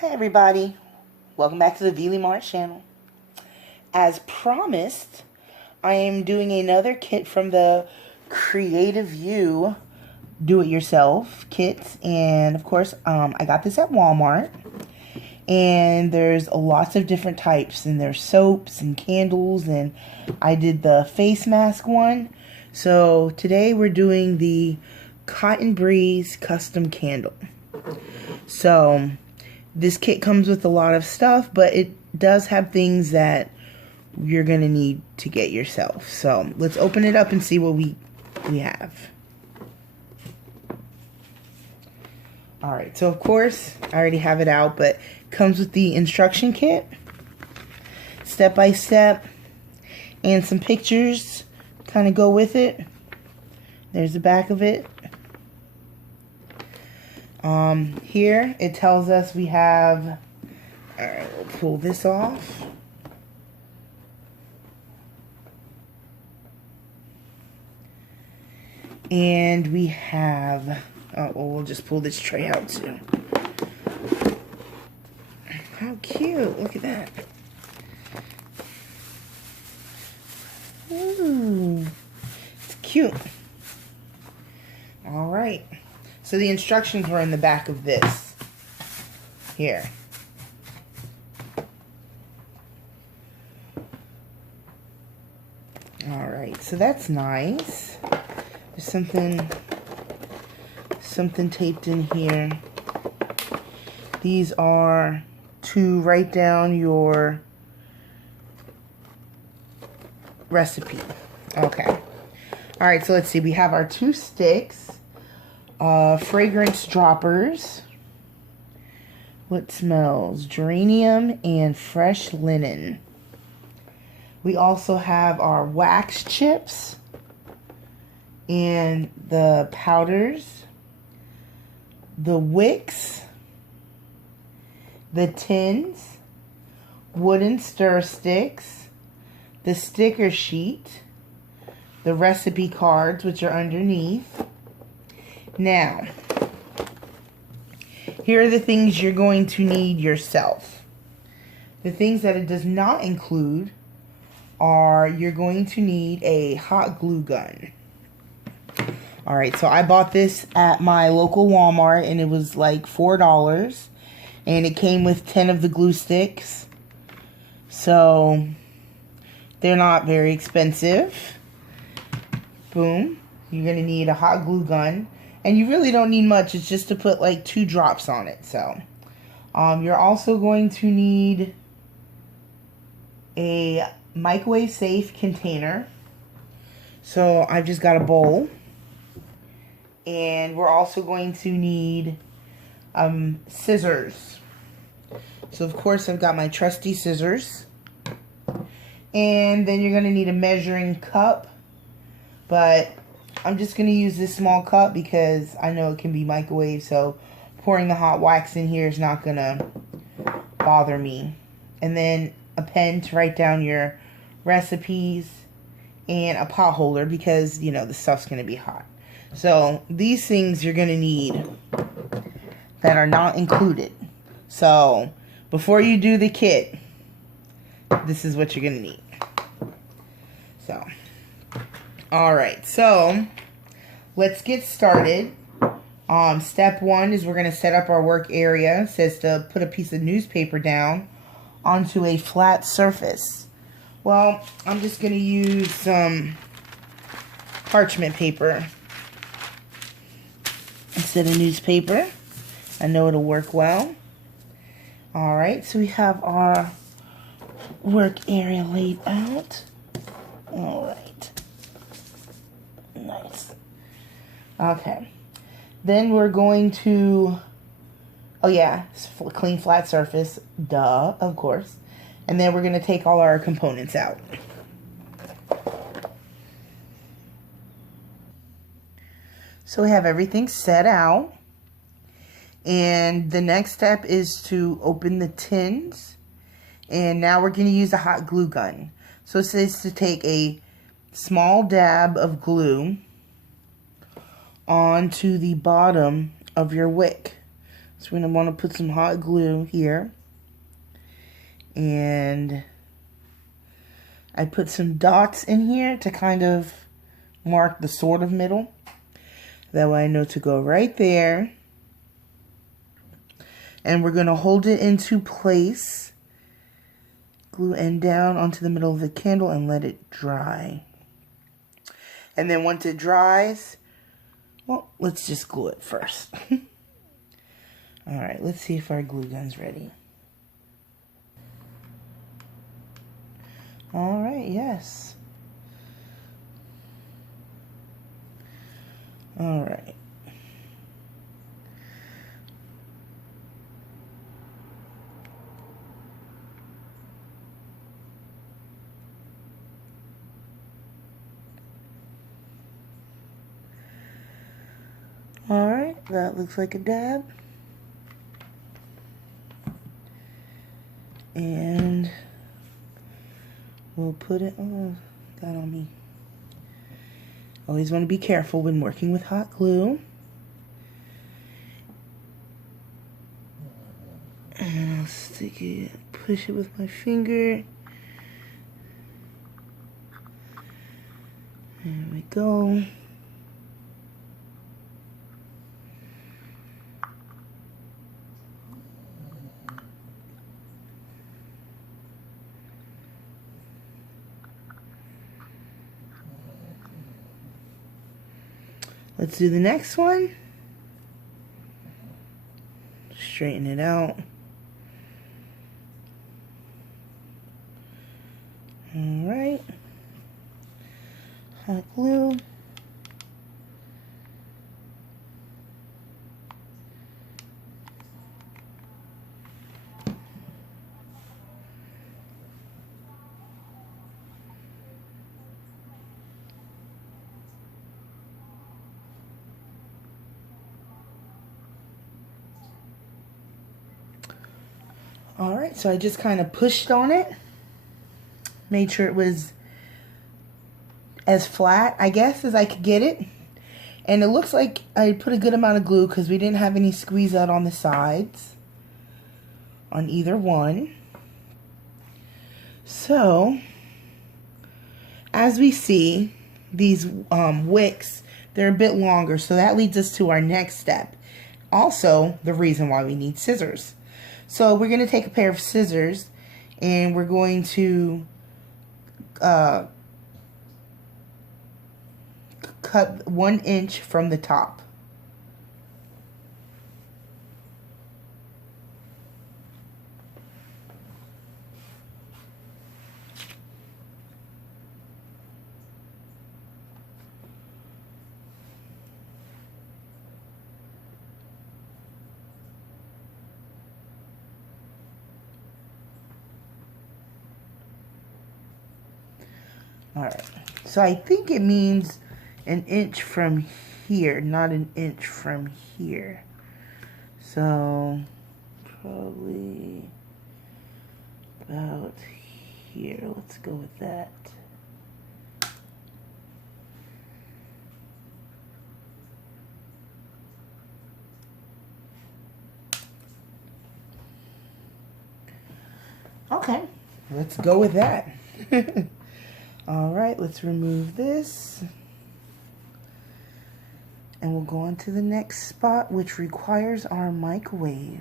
Hey everybody, welcome back to the Veely Mart channel. As promised, I am doing another kit from the Creative View do-it-yourself kits, and of course I got this at Walmart, and there's lots of different types, and there's soaps and candles, and I did the face mask one. So today we're doing the Cotton Breeze custom candle. So this kit comes with a lot of stuff, but it does have things that you're going to need to get yourself. So let's open it up and see what we have. Alright, so of course, I already have it out, but it comes with the instruction kit, step by step, and some pictures kind of go with it. There's the back of it. Here it tells us we have, alright, we'll pull this off. And we have, oh, well, we'll just pull this tray out too. How cute, look at that. Ooh, it's cute. Alright. So the instructions were in the back of this. Here. Alright, so that's nice. There's something taped in here. These are to write down your recipe. Okay. Alright, so let's see. We have our 2 sticks. Fragrance droppers. What smells? Geranium and fresh linen. We also have our wax chips and the powders, the wicks, the tins, wooden stir sticks, the sticker sheet, the recipe cards, which are underneath. Now, here are the things you're going to need yourself. The things that it does not include are, you're going to need a hot glue gun. Alright, so I bought this at my local Walmart, and it was like $4. And it came with 10 of the glue sticks. So, they're not very expensive. Boom. You're going to need a hot glue gun. And you really don't need much. It's just to put like 2 drops on it. So, you're also going to need a microwave safe container. So, I've just got a bowl. And we're also going to need scissors. So, of course, I've got my trusty scissors. And then you're going to need a measuring cup. But I'm just going to use this small cup because I know it can be microwaved, so pouring the hot wax in here is not going to bother me. And then a pen to write down your recipes, and a pot holder because, you know, the stuff's going to be hot. So these things you're going to need that are not included. So before you do the kit, this is what you're going to need. So, alright, so let's get started. Step 1 is we're going to set up our work area. It says to put a piece of newspaper down onto a flat surface. Well, I'm just going to use some parchment paper instead of newspaper. I know it'll work well. Alright, so we have our work area laid out. Alright. Nice. Okay. Then we're going to, oh yeah, clean flat surface. Duh, of course. And then we're going to take all our components out. So we have everything set out. And the next step is to open the tins. And now we're going to use a hot glue gun. So it says to take a small dab of glue onto the bottom of your wick. So we're going to want to put some hot glue here. And I put some dots in here to kind of mark the sort of middle. That way I know to go right there. And we're going to hold it into place. Glue end down onto the middle of the candle and let it dry. And then once it dries, well, let's just glue it first. Alright, let's see if our glue gun's ready. Alright, yes. Alright. Alright, that looks like a dab. And we'll put it, oh, got on me. Always want to be careful when working with hot glue. And I'll stick it, push it with my finger. There we go. Let's do the next one. Straighten it out. Alright. Hot glue. Alright, so I just kind of pushed on it. Made sure it was as flat, I guess, as I could get it. And it looks like I put a good amount of glue because we didn't have any squeeze out on the sides. On either one. So, as we see, these wicks, they're a bit longer. So that leads us to our next step. Also, the reason why we need scissors. So we're going to take a pair of scissors and we're going to cut 1 inch from the top. Alright, so I think it means 1 inch from here, not 1 inch from here. So, probably about here. Let's go with that. Okay, let's go with that. Alright, let's remove this. And we'll go on to the next spot, which requires our microwave.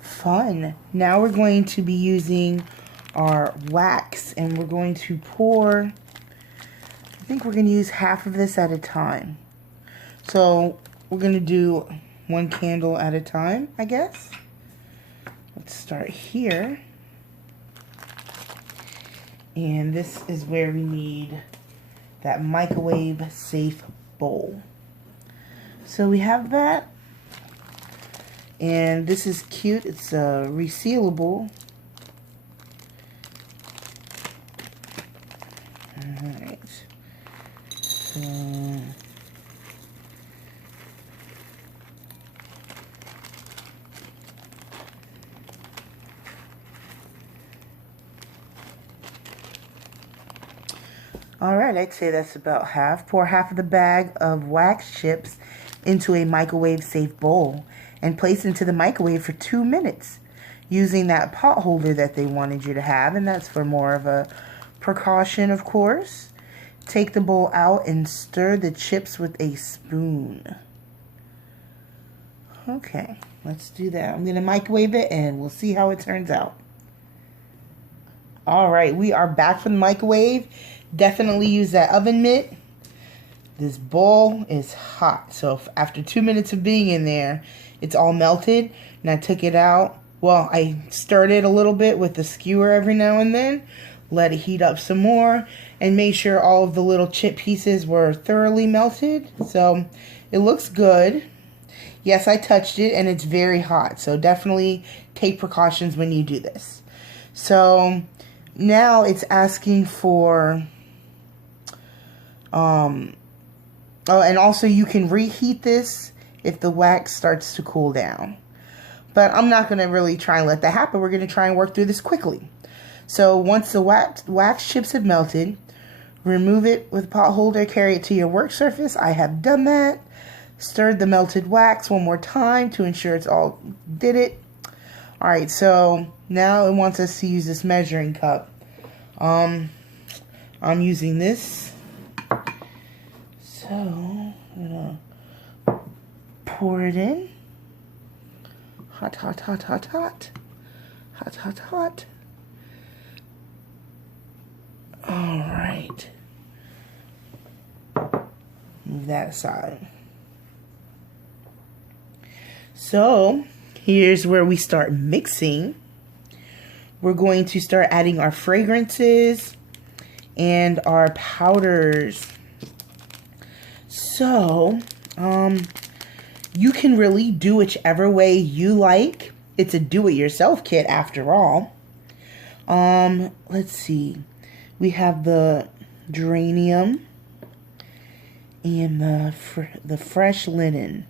Fun. Now we're going to be using our wax, and we're going to pour, I think we're going to use half of this at a time. So we're going to do 1 candle at a time, I guess. Let's start here. And this is where we need that microwave safe bowl. So we have that. And this is cute. It's resealable. Alright. So alright, I'd say that's about half. Pour half of the bag of wax chips into a microwave safe bowl and place into the microwave for 2 minutes using that pot holder that they wanted you to have, and that's for more of a precaution, of course. Take the bowl out and stir the chips with a spoon. Okay, let's do that. I'm going to microwave it and we'll see how it turns out. Alright, we are back from the microwave. Definitely use that oven mitt. This bowl is hot. So after 2 minutes of being in there, it's all melted. And I took it out. Well, I stirred it a little bit with the skewer every now and then. Let it heat up some more. And made sure all of the little chip pieces were thoroughly melted. So it looks good. Yes, I touched it and it's very hot. So definitely take precautions when you do this. So now it's asking for... oh, and also you can reheat this if the wax starts to cool down. But I'm not going to really try and let that happen. We're going to try and work through this quickly. So once the wax chips have melted, remove it with a pot holder, carry it to your work surface. I have done that. Stirred the melted wax one more time to ensure it's all did it. Alright, so now it wants us to use this measuring cup. I'm using this. So I'm gonna pour it in. Hot, hot, hot, hot, hot. Hot, hot, hot. Alright. Move that aside. So here's where we start mixing. We're going to start adding our fragrances and our powders. So, you can really do whichever way you like. It's a do-it-yourself kit after all. Let's see. We have the geranium and the fresh linen.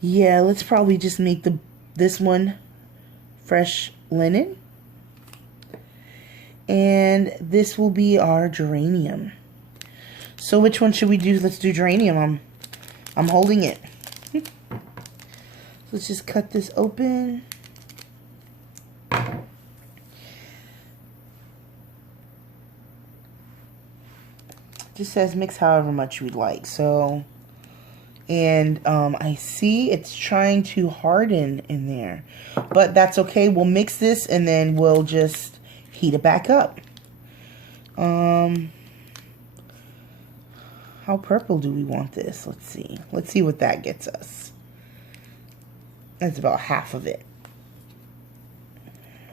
Yeah, let's probably just make this one fresh linen. And this will be our geranium. So which one should we do? Let's do geranium. I'm holding it. Let's just cut this open. Just says mix however much you'd like. So, and I see it's trying to harden in there, but that's okay. We'll mix this and then we'll just heat it back up. How purple do we want this? Let's see. Let's see what that gets us. That's about half of it.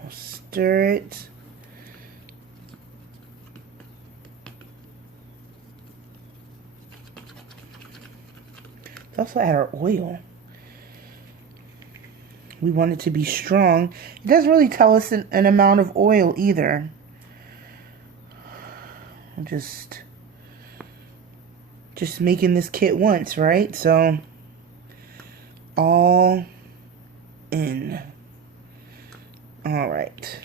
We'll stir it. Let's also add our oil. We want it to be strong. It doesn't really tell us an amount of oil either. I'm just making this kit once, right? So all in. All right.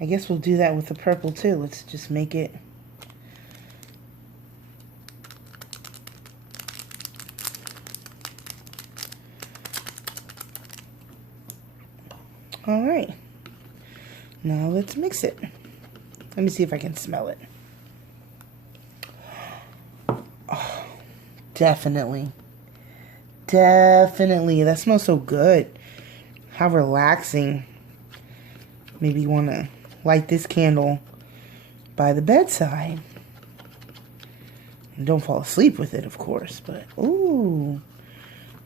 I guess we'll do that with the purple too. Let's just make it. All right. Now let's mix it. Let me see if I can smell it. Oh, definitely. Definitely. That smells so good. How relaxing. Maybe you want to light this candle by the bedside. And don't fall asleep with it, of course. But, ooh.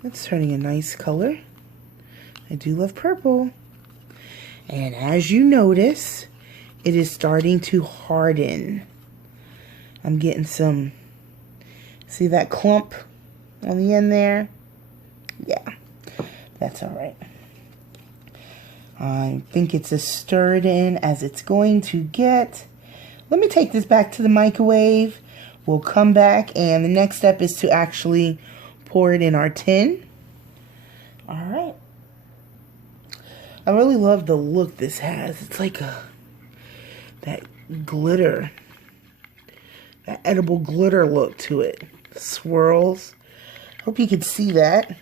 That's turning a nice color. I do love purple. And as you notice, it is starting to harden. I'm getting some, see that clump on the end there? Yeah, that's all right. I think it's as stirred in as it's going to get. Let me take this back to the microwave. We'll come back, and the next step is to actually pour it in our tin. All right. I really love the look this has. It's like that glitter, that edible glitter look to it. Swirls. Hope you could see that.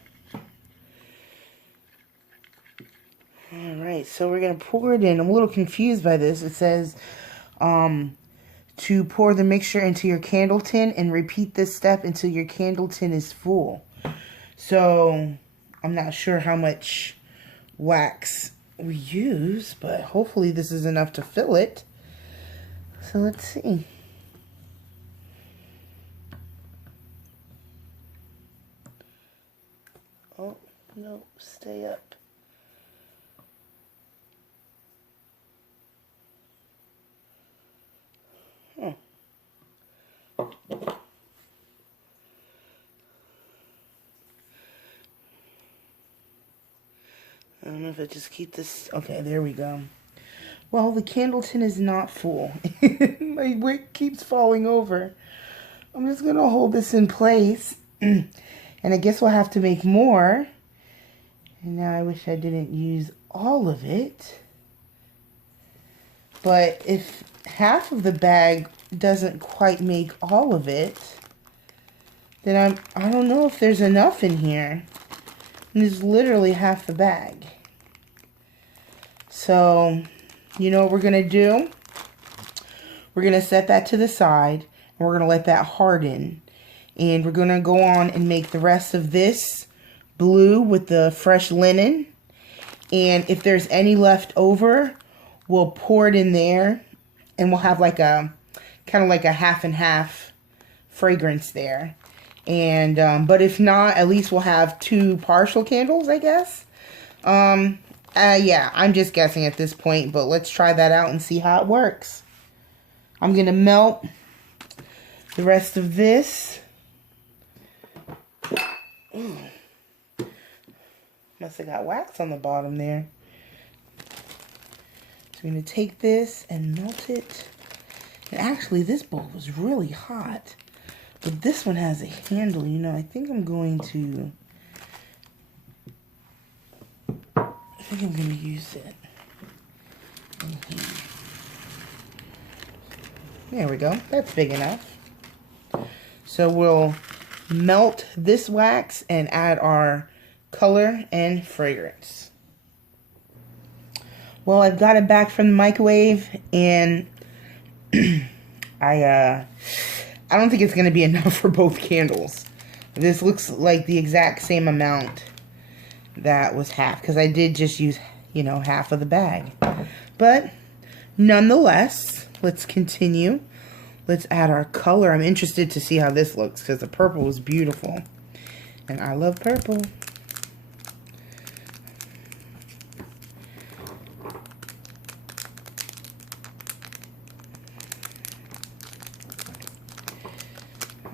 Alright, so we're going to pour it in. I'm a little confused by this. It says to pour the mixture into your candle tin and repeat this step until your candle tin is full. So I'm not sure how much wax we use, but hopefully this is enough to fill it. So let's see. Oh, no, stay up. Huh. I don't know if I just keep this. Okay, there we go. Well, the candle tin is not full. My wick keeps falling over. I'm just going to hold this in place. And I guess we'll have to make more. And now I wish I didn't use all of it. But if half of the bag doesn't quite make all of it, then I don't know if there's enough in here. And there's literally half the bag. So, you know what we're going to do? We're going to set that to the side, and we're going to let that harden. And we're going to go on and make the rest of this blue with the fresh linen. And if there's any left over, we'll pour it in there, and we'll have like a, kind of like a half and half fragrance there. And, but if not, at least we'll have 2 partial candles, I guess. Yeah, I'm just guessing at this point, but let's try that out and see how it works. I'm going to melt the rest of this. Ooh. Must have got wax on the bottom there. So I'm going to take this and melt it. And actually, this bowl was really hot. But this one has a handle, you know. I think I'm going to use it. There we go. That's big enough. So we'll melt this wax and add our color and fragrance. Well, I've got it back from the microwave, and I don't think it's going to be enough for both candles. This looks like the exact same amount that was half, because I did just use, you know, half of the bag. But nonetheless, let's continue. Let's add our color. I'm interested to see how this looks, because the purple is beautiful. And I love purple.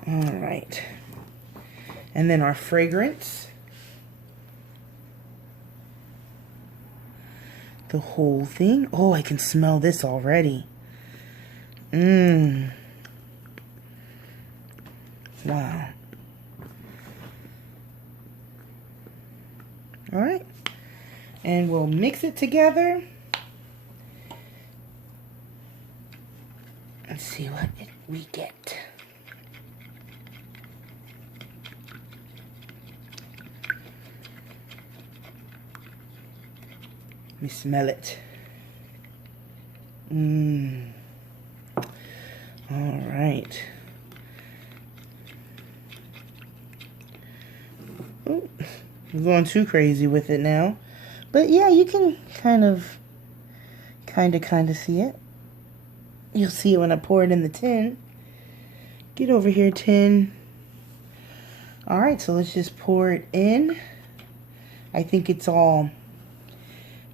Alright. And then our fragrance. The whole thing. Oh, I can smell this already. Mmm. Wow. Alright. And we'll mix it together. Let's see what we get. Let me smell it. Mmm. All right. Ooh, I'm going too crazy with it now. But yeah, you can kind of see it. You'll see it when I pour it in the tin. Get over here, tin. All right, so let's just pour it in. I think it's all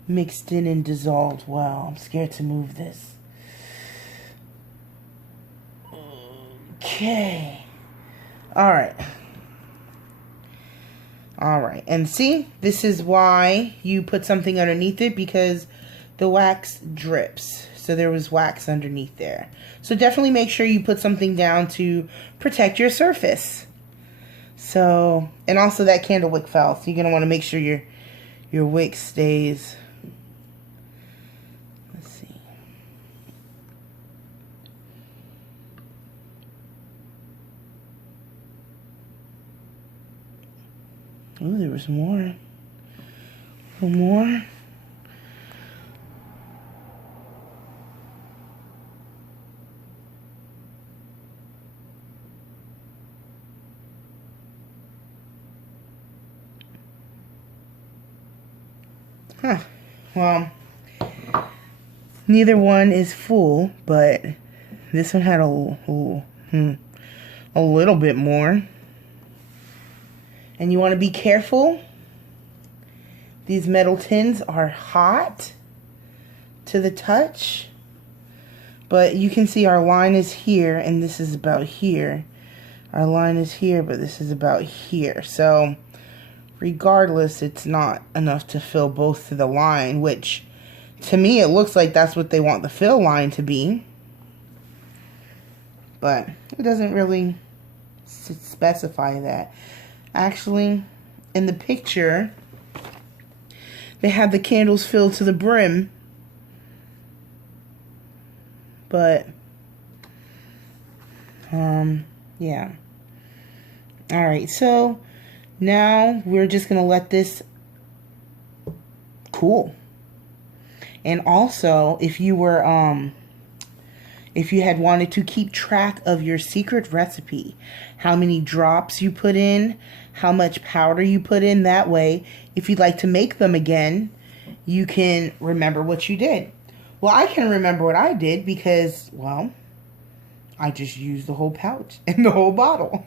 mixed in and dissolved well. I'm scared to move this. Okay. Alright. Alright. And see, this is why you put something underneath it, because the wax drips. So there was wax underneath there. So definitely make sure you put something down to protect your surface. So, and also that candle wick fell. So you're going to want to make sure your wick stays. Let's see. Oh, there was more. A little more. Huh. Well, neither one is full, but this one had a little bit more. And you want to be careful. These metal tins are hot to the touch. But you can see our line is here, and this is about here. Our line is here, but this is about here. So regardless, it's not enough to fill both to the line, which to me it looks like that's what they want the fill line to be. But it doesn't really specify that. Actually, in the picture, they have the candles filled to the brim. But, yeah. Alright, so now we're just going to let this cool. And also, if you were, if you had wanted to keep track of your secret recipe, how many drops you put in, how much powder you put in, that way, if you'd like to make them again, you can remember what you did. Well, I can remember what I did because, well, I just used the whole pouch and the whole bottle.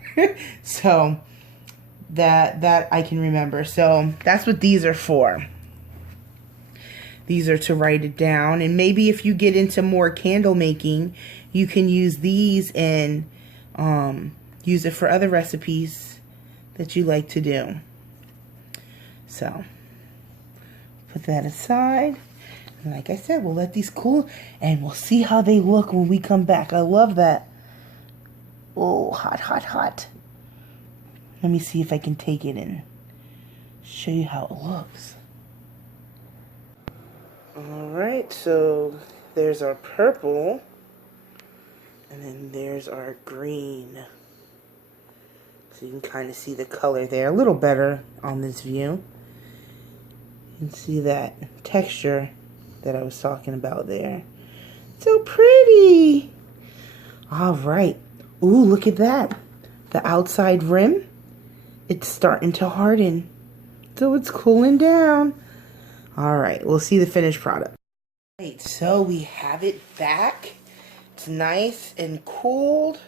So that I can remember. So that's what these are for. These are to write it down. And maybe if you get into more candle making, you can use these and use it for other recipes that you like to do. So put that aside. And like I said, we'll let these cool and we'll see how they look when we come back. I love that. Oh, hot, hot, hot. Let me see if I can take it and show you how it looks. Alright, so there's our purple. And then there's our green. So you can kind of see the color there. A little better on this view. You can see that texture that I was talking about there. So pretty! Alright. Ooh, look at that. The outside rim, it's starting to harden. So it's cooling down. Alright, we'll see the finished product. Alright, so we have it back. It's nice and cooled.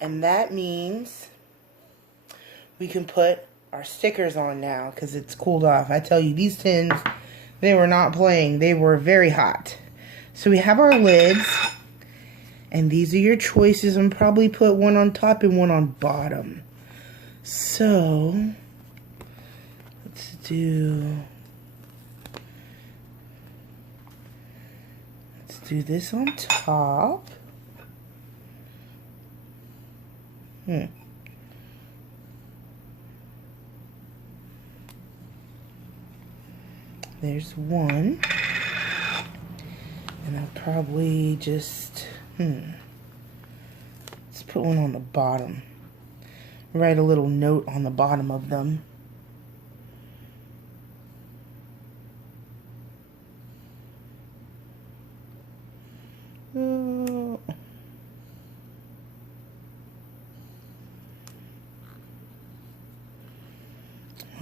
And that means we can put our stickers on now because it's cooled off. I tell you, these tins, they were not playing. They were very hot. So we have our lids. And these are your choices. I'm probably put one on top and one on bottom. So let's do this on top. There's one. And I'll probably just let's put one on the bottom. Write a little note on the bottom of them.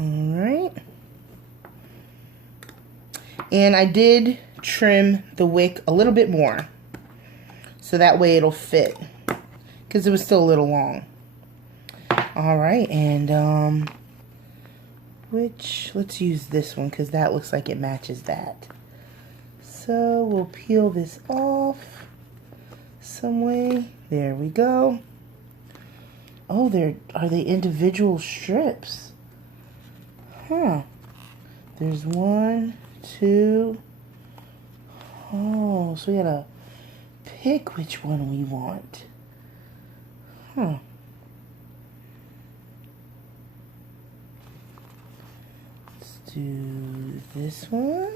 Alright. And I did trim the wick a little bit more. So that way it'll fit. Because it was still a little long. Alright, and let's use this one because that looks like it matches that. So we'll peel this off some way. There we go. Oh, are they individual strips? Huh. There's 1, 2. Oh, so we gotta pick which one we want. Huh. Let's do this one.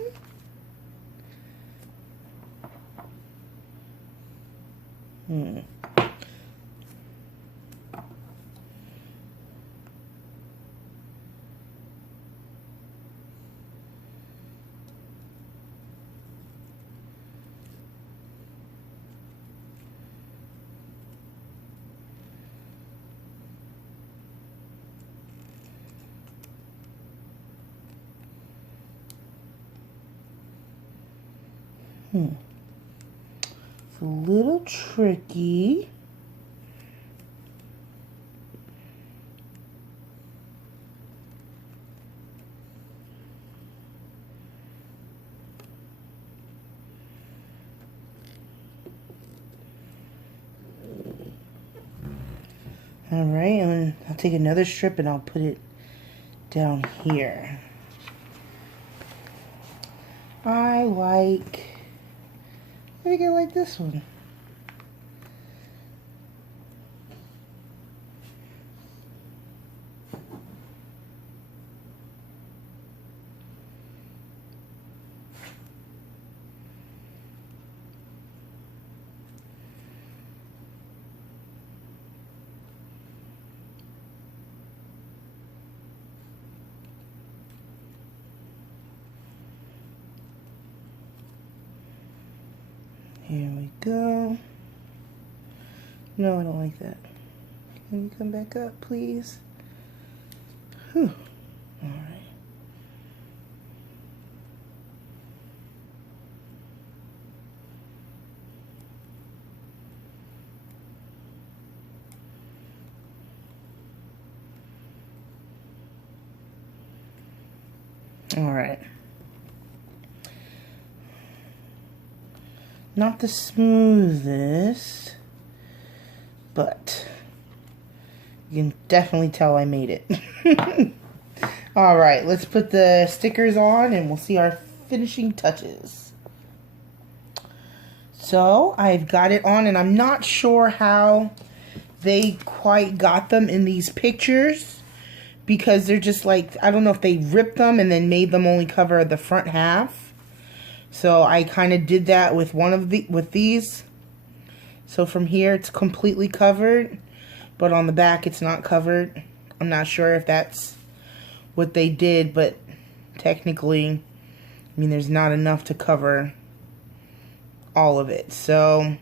It's a little tricky. Alright, and I'll take another strip and I'll put it down here. I think I like this one. Here we go. No, I don't like that. Can you come back up, please? Whew. All right. All right. Not the smoothest, but you can definitely tell I made it. All right, let's put the stickers on and we'll see our finishing touches. So I've got it on and I'm not sure how they quite got them in these pictures because they're just like, I don't know if they ripped them and then made them only cover the front half. So I kind of did that with with these. So from here it's completely covered, but on the back it's not covered. I'm not sure if that's what they did, but technically, I mean, there's not enough to cover all of it. So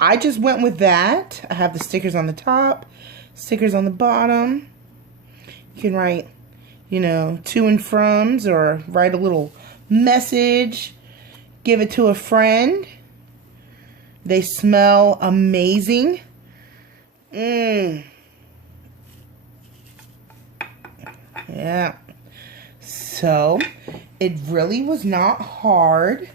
I just went with that. I have the stickers on the top, stickers on the bottom. You can write, you know, to and froms or write a little message. Give it to a friend. They smell amazing. Yeah. So, it really was not hard.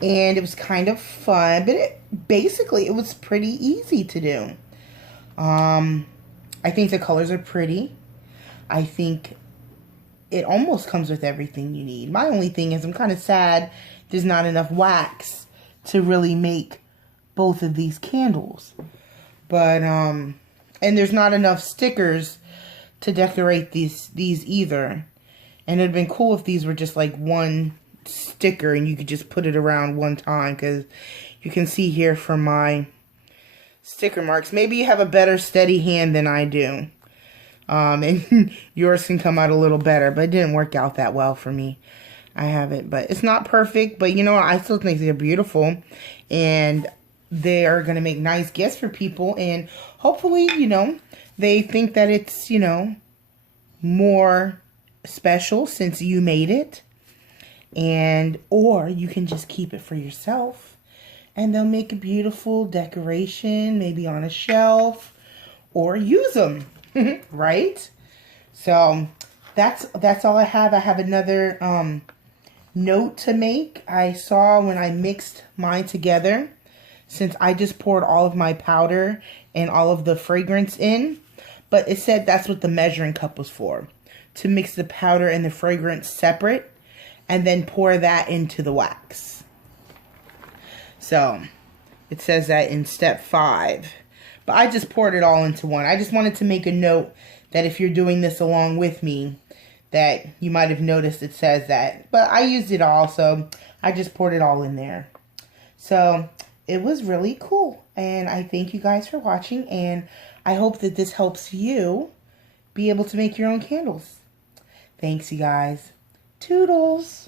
And it was kind of fun. But basically, it was pretty easy to do. I think the colors are pretty. I think it almost comes with everything you need. My only thing is I'm kind of sad there's not enough wax to really make both of these candles. But, and there's not enough stickers to decorate these either. And it'd been cool if these were just like one sticker and you could just put it around one time. Because you can see here from my sticker marks. Maybe you have a better steady hand than I do. And yours can come out a little better, but it didn't work out that well for me. I have it, but it's not perfect, but you know what? I still think they're beautiful, and they are going to make nice gifts for people, and hopefully, you know, they think that it's, you know, more special since you made it, and, or you can just keep it for yourself, and they'll make a beautiful decoration, maybe on a shelf, or use them. Right? So that's all I have. I have another note to make. I saw when I mixed mine together, since I just poured all of my powder and all of the fragrance in, but it said that's what the measuring cup was for, to mix the powder and the fragrance separate and then pour that into the wax. So it says that in step 5. But I just poured it all into one. I just wanted to make a note that if you're doing this along with me, that you might have noticed it says that. But I used it all, so I just poured it all in there. So it was really cool. And I thank you guys for watching. And I hope that this helps you be able to make your own candles. Thanks, you guys. Toodles.